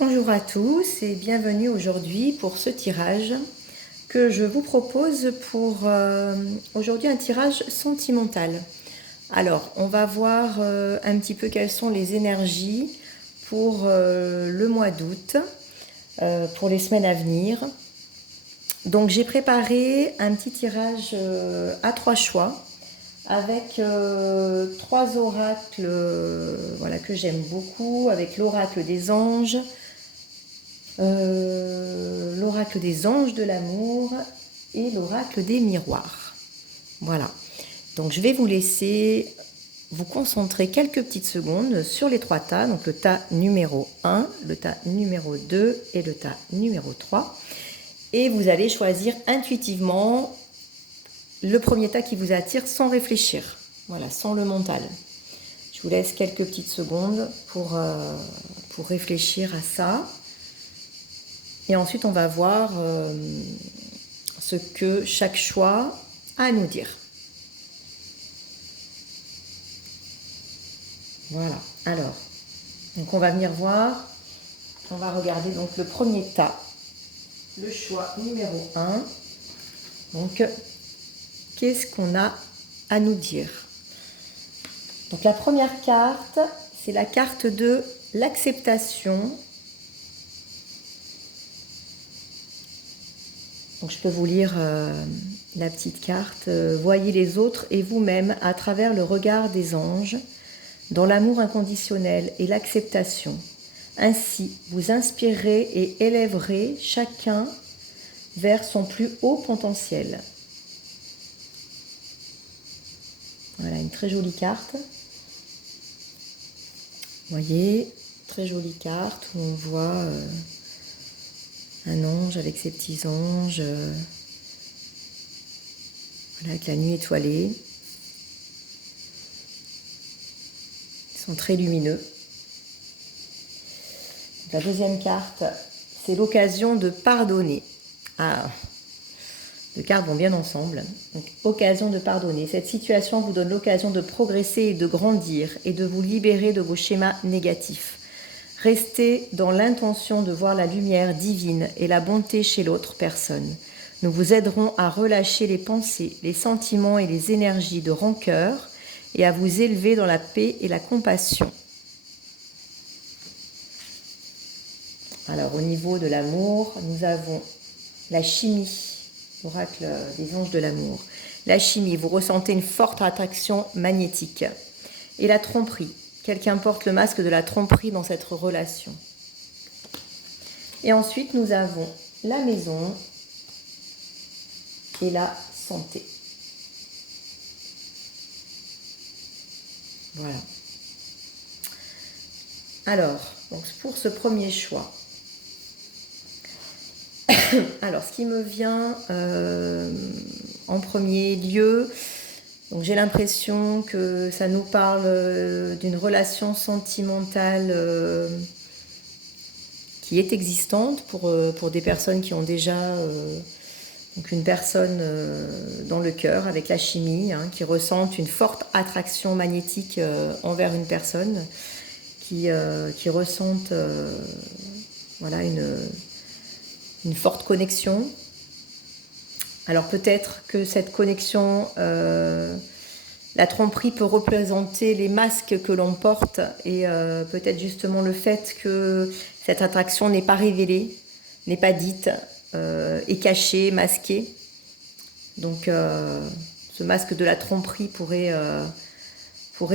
Bonjour à tous et bienvenue aujourd'hui pour ce tirage que je vous propose pour aujourd'hui un tirage sentimental. Alors, on va voir un petit peu quelles sont les énergies pour le mois d'août, pour les semaines à venir. Donc, j'ai préparé un petit tirage à 3 choix avec 3 oracles voilà, que j'aime beaucoup, avec l'oracle des anges, l'oracle des anges de l'amour et l'oracle des miroirs. Voilà. Donc je vais vous laisser vous concentrer quelques petites secondes sur les 3 tas. Donc le tas numéro 1, le tas numéro 2 et le tas numéro 3. Et vous allez choisir intuitivement le premier tas qui vous attire sans réfléchir. Voilà, sans le mental. Je vous laisse quelques petites secondes pour réfléchir à ça. Et ensuite, on va voir ce que chaque choix a à nous dire. Voilà. Alors, donc on va venir voir. On va regarder donc le premier tas, le choix numéro 1. Donc, qu'est-ce qu'on a à nous dire? Donc, la première carte, c'est la carte de l'acceptation. Donc je peux vous lire la petite carte. Voyez les autres et vous-même à travers le regard des anges, dans l'amour inconditionnel et l'acceptation. Ainsi, vous inspirerez et élèverez chacun vers son plus haut potentiel. Voilà, une très jolie carte. Vous voyez, très jolie carte où on voit un ange avec ses petits anges, voilà, avec la nuit étoilée. Ils sont très lumineux. La deuxième carte, c'est l'occasion de pardonner. Ah, les cartes vont bien ensemble. Donc, occasion de pardonner. Cette situation vous donne l'occasion de progresser et de grandir et de vous libérer de vos schémas négatifs. Restez dans l'intention de voir la lumière divine et la bonté chez l'autre personne. Nous vous aiderons à relâcher les pensées, les sentiments et les énergies de rancœur et à vous élever dans la paix et la compassion. Alors, au niveau de l'amour, nous avons la chimie, l'oracle des anges de l'amour. La chimie, vous ressentez une forte attraction magnétique. Et la tromperie, quelqu'un porte le masque de la tromperie dans cette relation. Et ensuite, nous avons la maison et la santé. Voilà. Alors, donc pour ce premier choix, alors ce qui me vient en premier lieu, donc j'ai l'impression que ça nous parle d'une relation sentimentale qui est existante pour des personnes qui ont déjà donc une personne dans le cœur avec la chimie, hein, qui ressentent une forte attraction magnétique envers une personne, qui ressentent voilà, une forte connexion. Alors peut-être que cette connexion, la tromperie peut représenter les masques que l'on porte et peut-être justement le fait que cette attraction n'est pas révélée, n'est pas dite, est cachée, masquée. Donc ce masque de la tromperie pourrait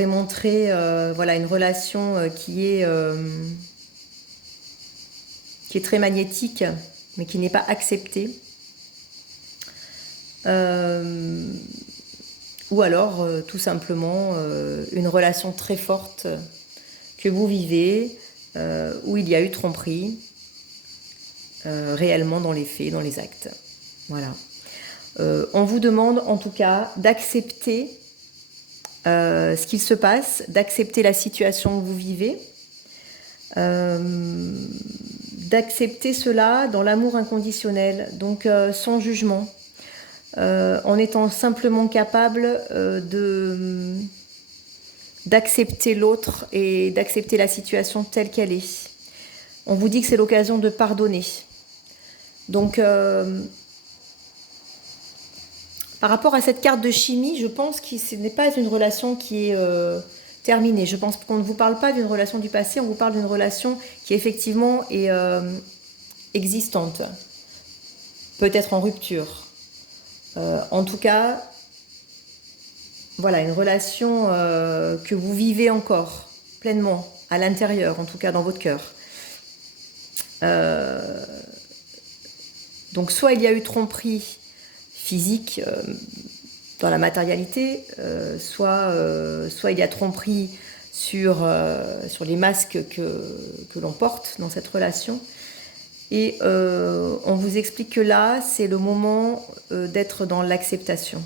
montrer voilà, une relation qui est très magnétique, mais qui n'est pas acceptée. Ou alors tout simplement une relation très forte que vous vivez, où il y a eu tromperie, réellement dans les faits, dans les actes. Voilà. On vous demande en tout cas d'accepter ce qu'il se passe, d'accepter la situation que vous vivez, d'accepter cela dans l'amour inconditionnel, donc sans jugement, en étant simplement capable d'accepter l'autre et d'accepter la situation telle qu'elle est. On vous dit que c'est l'occasion de pardonner. Donc, par rapport à cette carte de chimie, je pense que ce n'est pas une relation qui est terminée. Je pense qu'on ne vous parle pas d'une relation du passé, on vous parle d'une relation qui effectivement est existante. Peut-être en rupture. En tout cas, voilà, une relation que vous vivez encore pleinement, à l'intérieur, en tout cas dans votre cœur. Donc soit il y a eu tromperie physique dans la matérialité, soit il y a tromperie sur les masques que l'on porte dans cette relation. Et on vous explique que là, c'est le moment d'être dans l'acceptation.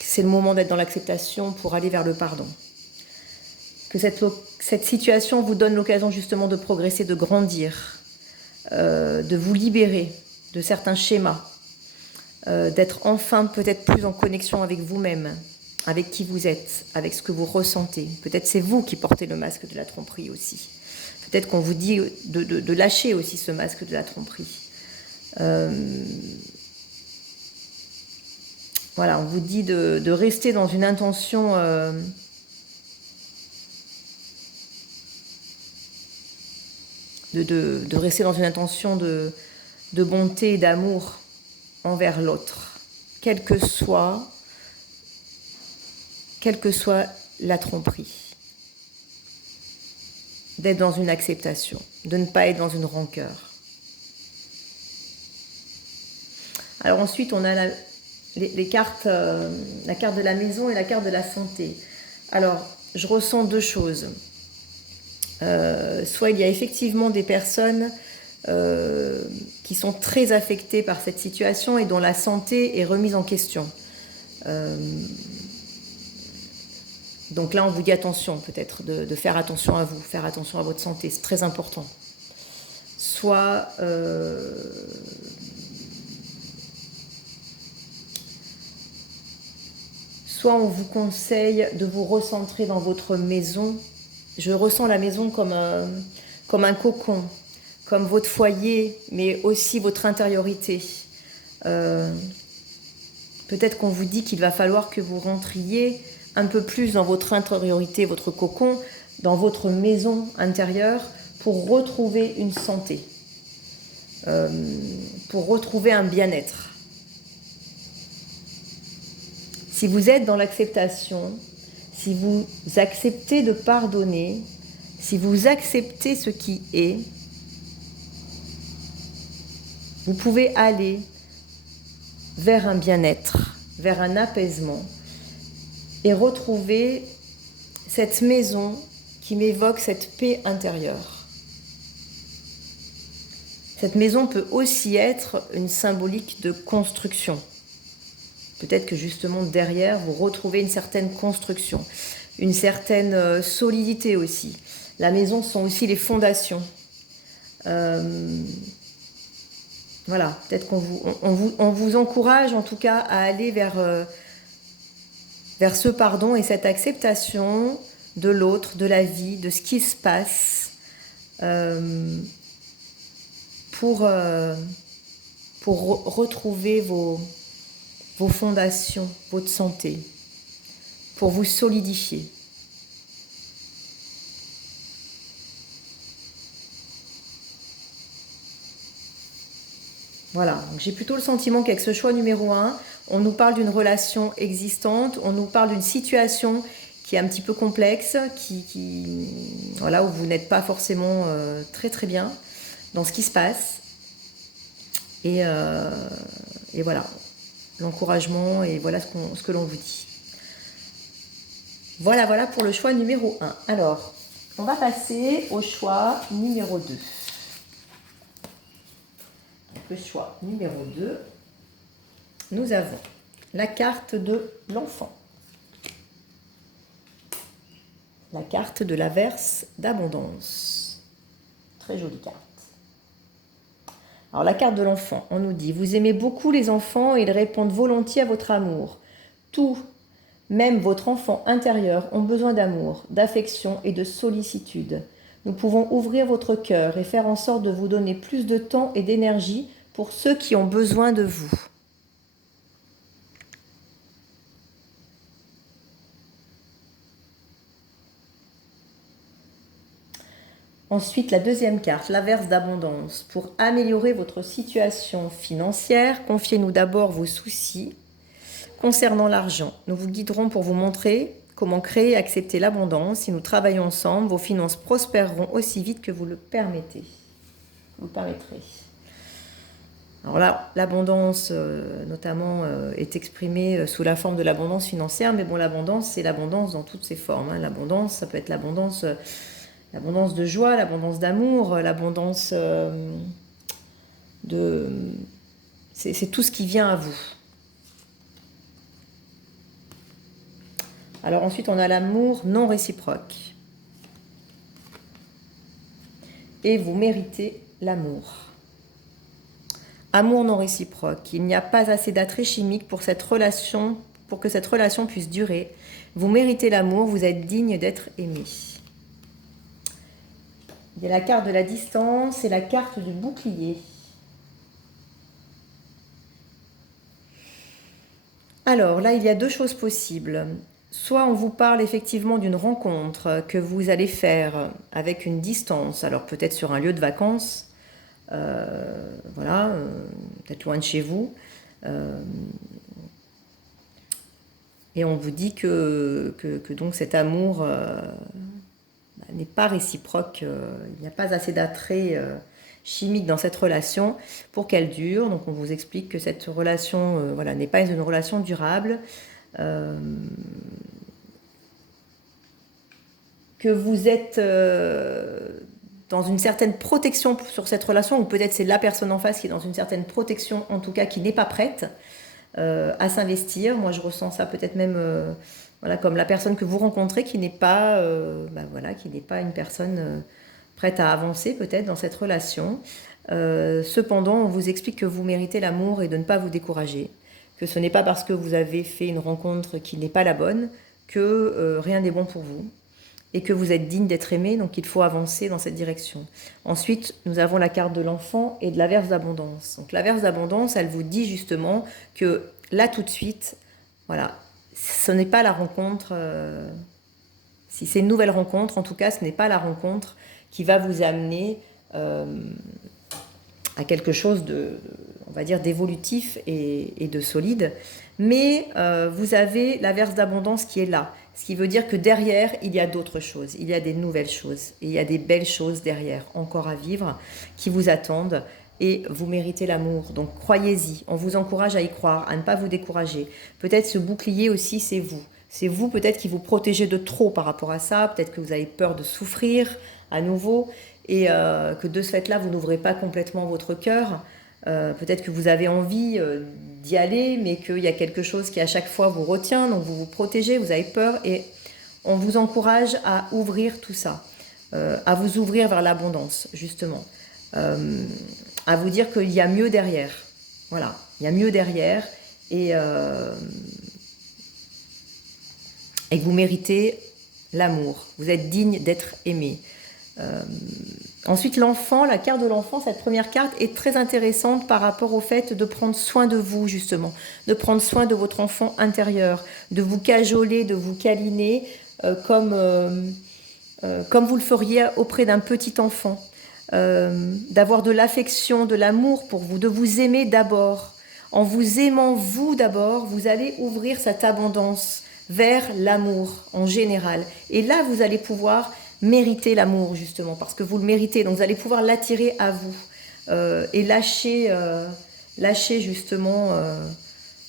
C'est le moment d'être dans l'acceptation pour aller vers le pardon. Que cette situation vous donne l'occasion justement de progresser, de grandir, de vous libérer de certains schémas, d'être enfin peut-être plus en connexion avec vous-même, avec qui vous êtes, avec ce que vous ressentez. Peut-être c'est vous qui portez le masque de la tromperie aussi. Peut-être qu'on vous dit de lâcher aussi ce masque de la tromperie. Voilà, on vous dit de rester dans une intention de rester dans une intention de bonté et d'amour envers l'autre, quelle que soit la tromperie. D'être dans une acceptation, de ne pas être dans une rancœur. Alors ensuite, on a les cartes, la carte de la maison et la carte de la santé. Alors, je ressens deux choses. Soit il y a effectivement des personnes qui sont très affectées par cette situation et dont la santé est remise en question. Donc là, on vous dit attention, peut-être, de faire attention à vous, faire attention à votre santé, c'est très important. Soit on vous conseille de vous recentrer dans votre maison. Je ressens la maison comme un cocon, comme votre foyer, mais aussi votre intériorité. Peut-être qu'on vous dit qu'il va falloir que vous rentriez un peu plus dans votre intériorité, votre cocon, dans votre maison intérieure, pour retrouver une santé, pour retrouver un bien-être. Si vous êtes dans l'acceptation, si vous acceptez de pardonner, si vous acceptez ce qui est, vous pouvez aller vers un bien-être, vers un apaisement et retrouver cette maison qui m'évoque cette paix intérieure. Cette maison peut aussi être une symbolique de construction. Peut-être que justement derrière, vous retrouvez une certaine construction, une certaine solidité aussi. La maison sont aussi les fondations. Voilà, peut-être on vous encourage en tout cas à aller vers ce pardon et cette acceptation de l'autre, de la vie, de ce qui se passe pour retrouver vos fondations, votre santé, pour vous solidifier. Voilà, donc j'ai plutôt le sentiment qu'avec ce choix numéro 1, on nous parle d'une relation existante, on nous parle d'une situation qui est un petit peu complexe, voilà, où vous n'êtes pas forcément très très bien dans ce qui se passe. Et voilà, l'encouragement et voilà ce que l'on vous dit. Voilà pour le choix numéro 1. Alors, on va passer au choix numéro 2. Le choix numéro 2, nous avons la carte de l'enfant. La carte de l'averse d'abondance. Très jolie carte. Alors la carte de l'enfant, on nous dit « Vous aimez beaucoup les enfants et ils répondent volontiers à votre amour. Tout, Même votre enfant intérieur ont besoin d'amour, d'affection et de sollicitude. Nous pouvons ouvrir votre cœur et faire en sorte de vous donner plus de temps et d'énergie pour ceux qui ont besoin de vous. Ensuite, la deuxième carte, l'averse d'abondance. Pour améliorer votre situation financière, confiez-nous d'abord vos soucis concernant l'argent. Nous vous guiderons pour vous montrer comment créer et accepter l'abondance. Si nous travaillons ensemble, vos finances prospéreront aussi vite que vous le permettez. Vous le permettrez. Alors là, l'abondance, notamment, est exprimée sous la forme de l'abondance financière, mais bon, l'abondance, c'est l'abondance dans toutes ses formes. Hein. L'abondance, ça peut être l'abondance de joie, l'abondance d'amour, l'abondance de... C'est tout ce qui vient à vous. Alors ensuite, on a l'amour non réciproque. Et vous méritez l'amour. Amour non réciproque. Il n'y a pas assez d'attrait chimique pour que cette relation puisse durer. Vous méritez l'amour, vous êtes digne d'être aimé. Il y a la carte de la distance et la carte du bouclier. Alors là, il y a deux choses possibles. Soit on vous parle effectivement d'une rencontre que vous allez faire avec une distance, alors peut-être sur un lieu de vacances, voilà, peut-être loin de chez vous, et on vous dit que donc cet amour n'est pas réciproque, il n'y a pas assez d'attrait chimique dans cette relation pour qu'elle dure. Donc on vous explique que cette relation voilà, n'est pas une relation durable, que vous êtes dans une certaine protection sur cette relation, ou peut-être c'est la personne en face qui est dans une certaine protection, en tout cas qui n'est pas prête à s'investir. Moi je ressens ça peut-être même voilà, comme la personne que vous rencontrez qui n'est pas, voilà, qui n'est pas une personne prête à avancer peut-être dans cette relation. Cependant, on vous explique que vous méritez l'amour et de ne pas vous décourager, que ce n'est pas parce que vous avez fait une rencontre qui n'est pas la bonne que rien n'est bon pour vous, et que vous êtes digne d'être aimé, donc il faut avancer dans cette direction. Ensuite, nous avons la carte de l'enfant et de l'averse d'abondance. Donc l'averse d'abondance, elle vous dit justement que là tout de suite, voilà, ce n'est pas la rencontre, si c'est une nouvelle rencontre, en tout cas, ce n'est pas la rencontre qui va vous amener à quelque chose de, on va dire, d'évolutif et de solide. Mais vous avez l'averse d'abondance qui est là. Ce qui veut dire que derrière, il y a d'autres choses. Il y a des nouvelles choses. Et il y a des belles choses derrière, encore à vivre, qui vous attendent. Et vous méritez l'amour. Donc croyez-y. On vous encourage à y croire, à ne pas vous décourager. Peut-être ce bouclier aussi, c'est vous. C'est vous peut-être qui vous protégez de trop par rapport à ça. Peut-être que vous avez peur de souffrir à nouveau. Et que de ce fait-là, vous n'ouvrez pas complètement votre cœur. Peut-être que vous avez envie d'y aller, mais qu'il y a quelque chose qui à chaque fois vous retient, donc vous vous protégez, vous avez peur, et on vous encourage à ouvrir tout ça, à vous ouvrir vers l'abondance, justement, à vous dire qu'il y a mieux derrière. Voilà, il y a mieux derrière, et que vous méritez l'amour, vous êtes digne d'être aimé. Ensuite, l'enfant, la carte de l'enfant, cette première carte est très intéressante par rapport au fait de prendre soin de vous, justement, de prendre soin de votre enfant intérieur, de vous cajoler, de vous câliner comme vous le feriez auprès d'un petit enfant, d'avoir de l'affection, de l'amour pour vous, de vous aimer d'abord. En vous aimant vous d'abord, vous allez ouvrir cette abondance vers l'amour en général. Et là, vous allez pouvoir mériter l'amour, justement, parce que vous le méritez. Donc, vous allez pouvoir l'attirer à vous et lâcher justement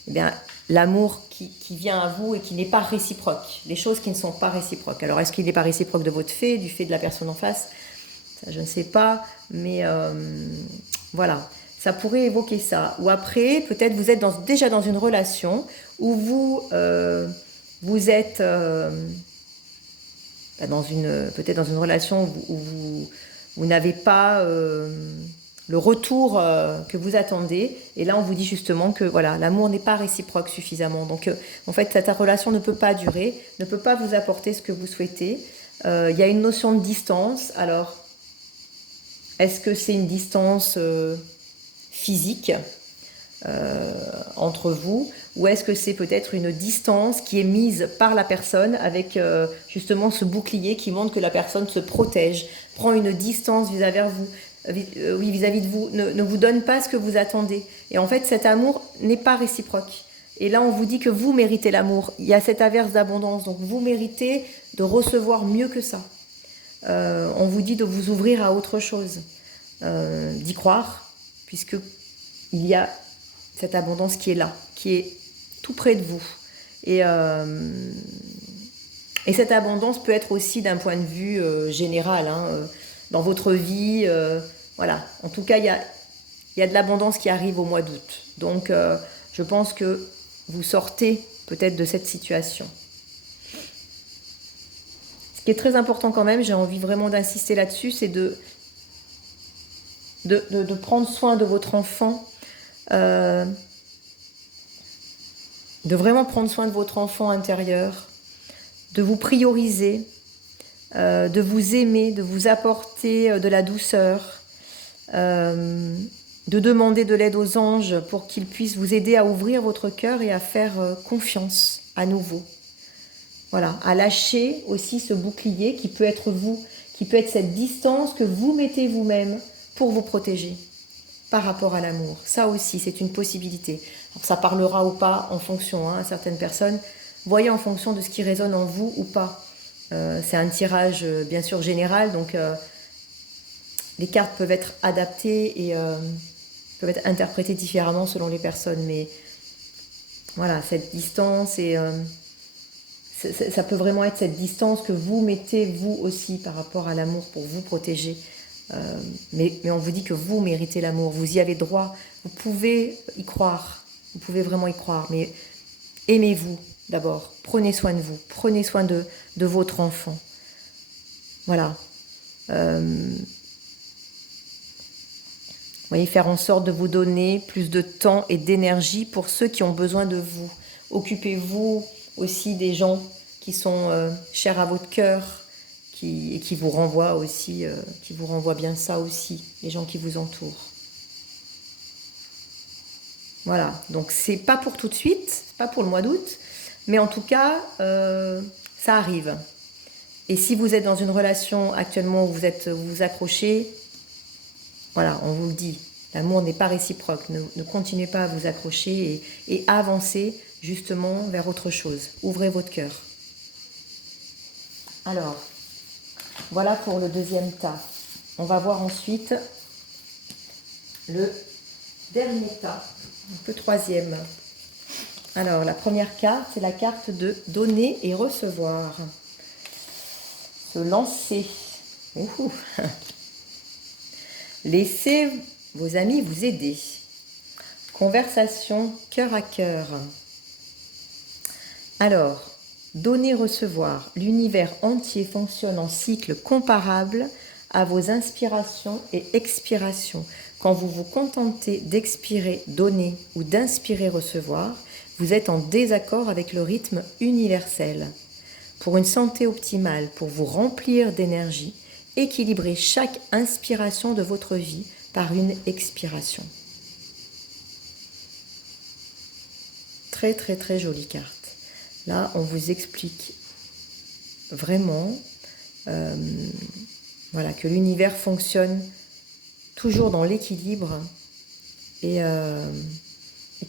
eh bien, l'amour qui vient à vous et qui n'est pas réciproque. Les choses qui ne sont pas réciproques. Alors, est-ce qu'il n'est pas réciproque de votre fait, du fait de la personne en face? Ça, je ne sais pas, mais voilà. Ça pourrait évoquer ça. Ou après, peut-être vous êtes déjà dans une relation où vous êtes peut-être dans une relation où vous n'avez pas le retour que vous attendez. Et là, on vous dit justement que voilà, l'amour n'est pas réciproque suffisamment. Donc, en fait, cette relation ne peut pas durer, ne peut pas vous apporter ce que vous souhaitez. Il y a une notion de distance. Alors, est-ce que c'est une distance physique entre vous, ou est-ce que c'est peut-être une distance qui est mise par la personne avec justement ce bouclier qui montre que la personne se protège, prend une distance vis-à-vis vous, oui, vis-à-vis de vous, ne vous donne pas ce que vous attendez. Et en fait, cet amour n'est pas réciproque. Et là, on vous dit que vous méritez l'amour. Il y a cette averse d'abondance, donc vous méritez de recevoir mieux que ça. On vous dit de vous ouvrir à autre chose, d'y croire, puisque il y a cette abondance qui est là, qui est tout près de vous. Et cette abondance peut être aussi d'un point de vue général, dans votre vie. Voilà. En tout cas, il y a de l'abondance qui arrive au mois d'août. Donc, je pense que vous sortez peut-être de cette situation. Ce qui est très important quand même, j'ai envie vraiment d'insister là-dessus, c'est de prendre soin de votre enfant, de vraiment prendre soin de votre enfant intérieur, de vous prioriser, de vous aimer, de vous apporter de la douceur, de demander de l'aide aux anges pour qu'ils puissent vous aider à ouvrir votre cœur et à faire confiance à nouveau. Voilà, à lâcher aussi ce bouclier qui peut être vous, qui peut être cette distance que vous mettez vous-même pour vous protéger par rapport à l'amour. Ça aussi, c'est une possibilité. Alors, ça parlera ou pas en fonction, à certaines personnes. Voyez en fonction de ce qui résonne en vous ou pas. C'est un tirage bien sûr général, donc les cartes peuvent être adaptées et peuvent être interprétées différemment selon les personnes. Mais voilà, cette distance et ça peut vraiment être cette distance que vous mettez vous aussi par rapport à l'amour pour vous protéger. Mais on vous dit que vous méritez l'amour, vous y avez droit, vous pouvez y croire, vous pouvez vraiment y croire, mais aimez-vous d'abord, prenez soin de vous, prenez soin de votre enfant. Voilà. Voyez, faire en sorte de vous donner plus de temps et d'énergie pour ceux qui ont besoin de vous. Occupez-vous aussi des gens qui sont chers à votre cœur, et qui vous renvoient aussi, qui vous renvoient bien ça aussi, les gens qui vous entourent. Voilà, donc c'est pas pour tout de suite, c'est pas pour le mois d'août, mais en tout cas, ça arrive. Et si vous êtes dans une relation actuellement où vous vous accrochez, voilà, on vous le dit, l'amour n'est pas réciproque. Ne continuez pas à vous accrocher et avancez justement vers autre chose. Ouvrez votre cœur. Alors, voilà pour le deuxième tas. On va voir ensuite le dernier tas, le troisième. Alors, la première carte, c'est la carte de donner et recevoir. Se lancer. Ouh. Laissez vos amis vous aider. Conversation cœur à cœur. Alors, donner, recevoir. L'univers entier fonctionne en cycle comparable à vos inspirations et expirations. Quand vous vous contentez d'expirer, donner ou d'inspirer, recevoir, vous êtes en désaccord avec le rythme universel. Pour une santé optimale, pour vous remplir d'énergie, équilibrez chaque inspiration de votre vie par une expiration. Très très très jolie carte. Là, on vous explique vraiment voilà, que l'univers fonctionne toujours dans l'équilibre et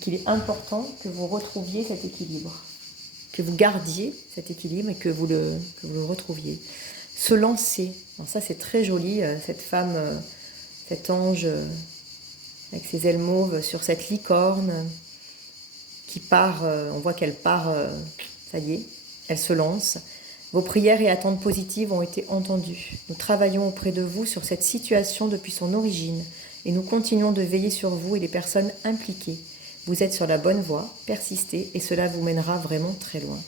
qu'il est important que vous retrouviez cet équilibre, que vous gardiez cet équilibre et que vous le retrouviez. Se lancer, alors ça c'est très joli, cette femme, cet ange avec ses ailes mauves sur cette licorne qui part, on voit qu'elle part, ça y est, elle se lance. Vos prières et attentes positives ont été entendues. Nous travaillons auprès de vous sur cette situation depuis son origine et nous continuons de veiller sur vous et les personnes impliquées. Vous êtes sur la bonne voie, persistez et cela vous mènera vraiment très loin.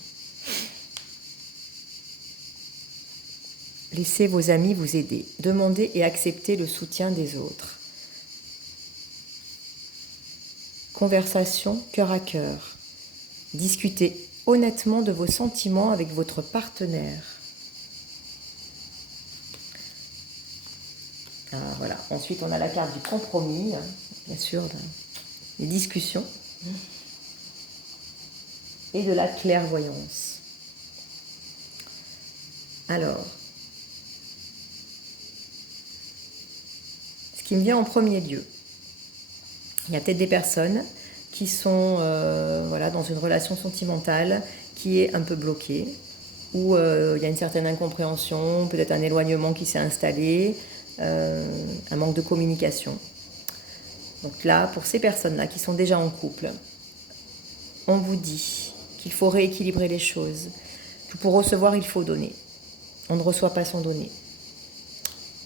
Laissez vos amis vous aider. Demandez et acceptez le soutien des autres. conversation cœur à cœur. Discutez honnêtement de vos sentiments avec votre partenaire. Voilà. Ensuite, on a la carte du compromis, bien sûr, des discussions, et de la clairvoyance. Alors, ce qui me vient en premier lieu, il y a peut-être des personnes qui sont voilà, dans une relation sentimentale qui est un peu bloquée, où il y a une certaine incompréhension, peut-être un éloignement qui s'est installé, un manque de communication. Donc là, pour ces personnes-là qui sont déjà en couple, on vous dit qu'il faut rééquilibrer les choses, que pour recevoir, il faut donner. On ne reçoit pas sans donner.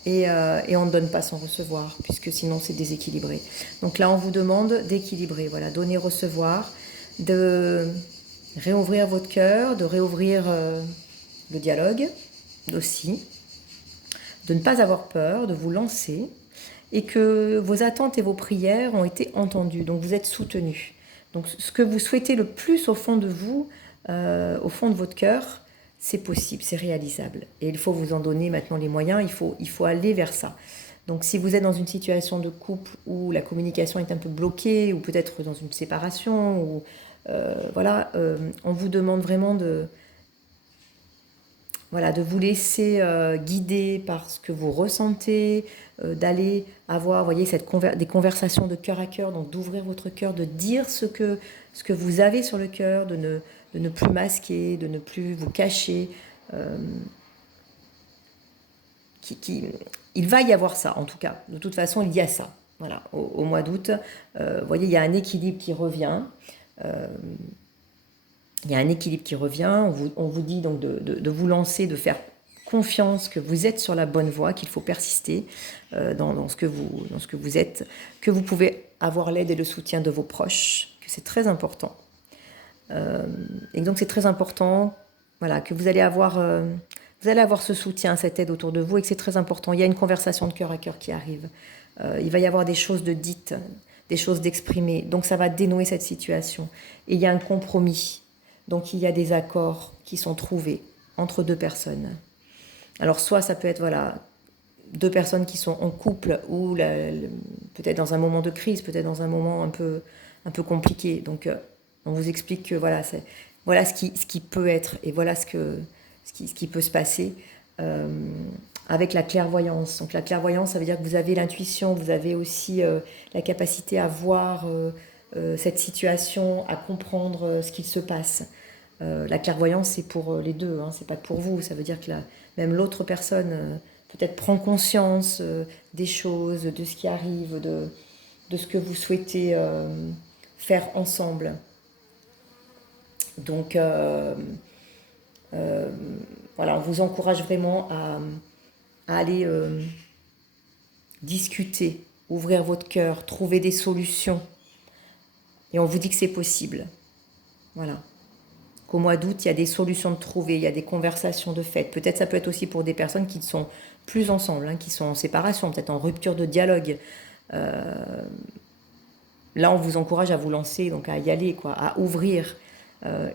Et on ne donne pas sans recevoir, puisque sinon c'est déséquilibré. Donc là, on vous demande d'équilibrer, voilà, donner, recevoir, de réouvrir votre cœur, de réouvrir le dialogue aussi, de ne pas avoir peur, de vous lancer, et que vos attentes et vos prières ont été entendues, donc vous êtes soutenus. Donc ce que vous souhaitez le plus au fond de vous, au fond de votre cœur, c'est possible, c'est réalisable. Et il faut vous en donner maintenant les moyens, il faut aller vers ça. Donc si vous êtes dans une situation de couple où la communication est un peu bloquée, ou peut-être dans une séparation, ou voilà, on vous demande vraiment de vous laisser guider par ce que vous ressentez, d'aller avoir, voyez, des conversations de cœur à cœur, donc d'ouvrir votre cœur, de dire ce que vous avez sur le cœur, de ne plus masquer, de ne plus vous cacher. Il va y avoir ça, en tout cas. De toute façon, il y a ça. Voilà, au mois d'août, vous voyez, il y a un équilibre qui revient. Il y a un équilibre qui revient. On vous dit donc de vous lancer, de faire confiance que vous êtes sur la bonne voie, qu'il faut persister dans ce que vous êtes, que vous pouvez avoir l'aide et le soutien de vos proches, que c'est très important. Et donc c'est très important, voilà, que vous allez avoir ce soutien, cette aide autour de vous, et que c'est très important. Il y a une conversation de cœur à cœur qui arrive. Il va y avoir des choses de dites, des choses d'exprimées. Donc ça va dénouer cette situation. Et il y a un compromis. Donc il y a des accords qui sont trouvés entre deux personnes. Alors soit ça peut être voilà, deux personnes qui sont en couple, ou peut-être dans un moment de crise, peut-être dans un moment un peu compliqué. Donc on vous explique que voilà ce qui peut être, et voilà ce qui peut se passer avec la clairvoyance. Donc la clairvoyance, ça veut dire que vous avez l'intuition, vous avez aussi la capacité à voir cette situation, à comprendre ce qu'il se passe. La clairvoyance, c'est pour les deux, hein, c'est pas pour vous. Ça veut dire que même l'autre personne peut-être prend conscience des choses, de ce qui arrive, de ce que vous souhaitez faire ensemble. Donc voilà, on vous encourage vraiment à aller discuter, ouvrir votre cœur, trouver des solutions. Et on vous dit que c'est possible. Voilà. Qu'au mois d'août, il y a des solutions de trouver, il y a des conversations de fait. Peut-être ça peut être aussi pour des personnes qui ne sont plus ensemble, hein, qui sont en séparation, peut-être en rupture de dialogue. Là, on vous encourage à vous lancer, donc à y aller, quoi, à ouvrir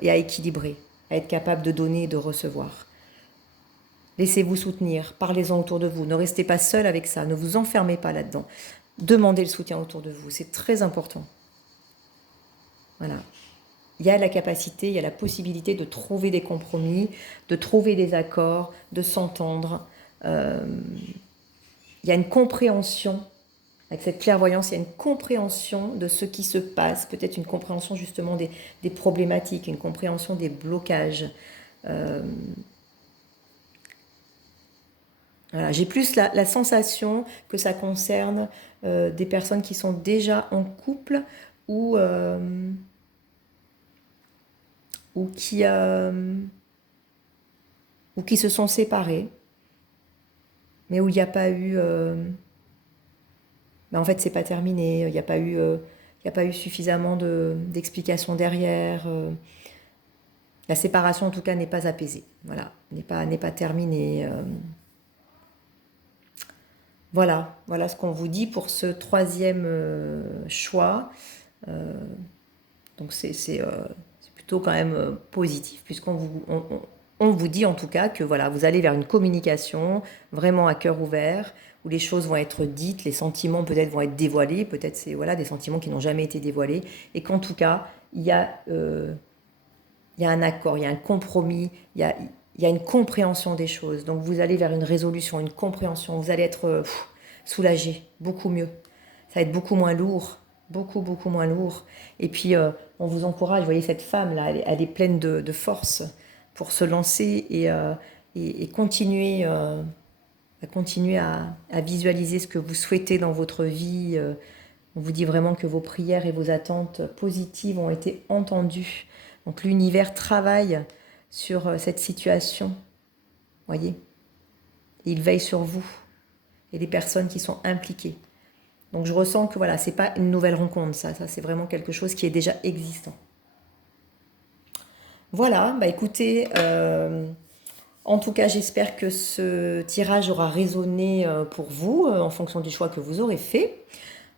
et à équilibrer, à être capable de donner et de recevoir. Laissez-vous soutenir, parlez-en autour de vous, ne restez pas seul avec ça, ne vous enfermez pas là-dedans. Demandez le soutien autour de vous, c'est très important. Voilà. Il y a la capacité, il y a la possibilité de trouver des compromis, de trouver des accords, de s'entendre. Il y a une compréhension, avec cette clairvoyance, il y a une compréhension de ce qui se passe, peut-être une compréhension justement des problématiques, une compréhension des blocages. Voilà, j'ai plus la sensation que ça concerne des personnes qui sont déjà en couple ou qui se sont séparés, mais où il n'y a pas eu... en fait, c'est pas terminé, il n'y a pas eu suffisamment d'explications derrière. La séparation, en tout cas, n'est pas apaisée. Voilà, n'est pas terminée. Voilà ce qu'on vous dit pour ce troisième choix. Donc c'est plutôt quand même positif, puisqu'on on vous dit en tout cas que voilà, vous allez vers une communication vraiment à cœur ouvert, où les choses vont être dites, les sentiments peut-être vont être dévoilés, peut-être c'est voilà, des sentiments qui n'ont jamais été dévoilés, et qu'en tout cas, il y a un accord, il y a un compromis, il y a une compréhension des choses. Donc vous allez vers une résolution, une compréhension, vous allez être soulagé, beaucoup mieux. Ça va être beaucoup moins lourd, beaucoup moins lourd. Et puis on vous encourage, vous voyez cette femme-là, elle est pleine de force pour se lancer et continuer, à visualiser ce que vous souhaitez dans votre vie. On vous dit vraiment que vos prières et vos attentes positives ont été entendues. Donc l'univers travaille sur cette situation, voyez. Et il veille sur vous et les personnes qui sont impliquées. Donc je ressens que voilà, c'est pas une nouvelle rencontre, ça c'est vraiment quelque chose qui est déjà existant. Voilà, bah écoutez, en tout cas j'espère que ce tirage aura résonné pour vous en fonction du choix que vous aurez fait.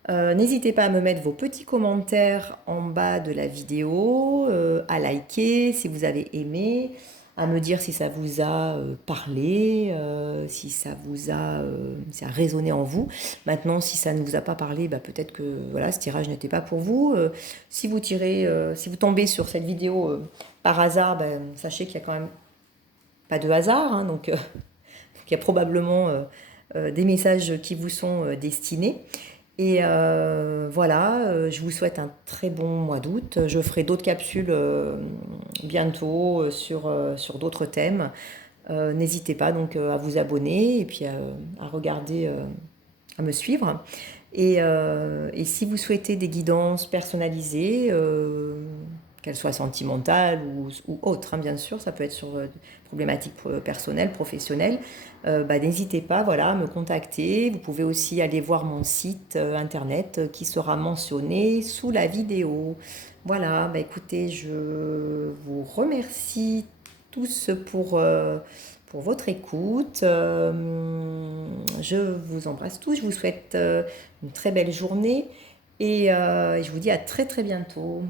N'hésitez pas à me mettre vos petits commentaires en bas de la vidéo, à liker si vous avez aimé, à me dire si ça vous a parlé, si ça vous a, si ça a résonné en vous. Maintenant, si ça ne vous a pas parlé, bah, peut-être que voilà, ce tirage n'était pas pour vous. Si vous si vous tombez sur cette vidéo par hasard, ben, sachez qu'il y a quand même pas de hasard, hein, donc il y a probablement des messages qui vous sont destinés. Et voilà, je vous souhaite un très bon mois d'août. Je ferai d'autres capsules bientôt sur d'autres thèmes. N'hésitez pas donc à vous abonner et puis à regarder, à me suivre. Et si vous souhaitez des guidances personnalisées, qu'elles soient sentimentales ou autres, hein, bien sûr, ça peut être sur problématiques personnelles, professionnelles, bah, n'hésitez pas voilà, à me contacter. Vous pouvez aussi aller voir mon site internet qui sera mentionné sous la vidéo. Voilà, bah, écoutez, je vous remercie tous pour votre écoute. Je vous embrasse tous, je vous souhaite une très belle journée et je vous dis à très très bientôt.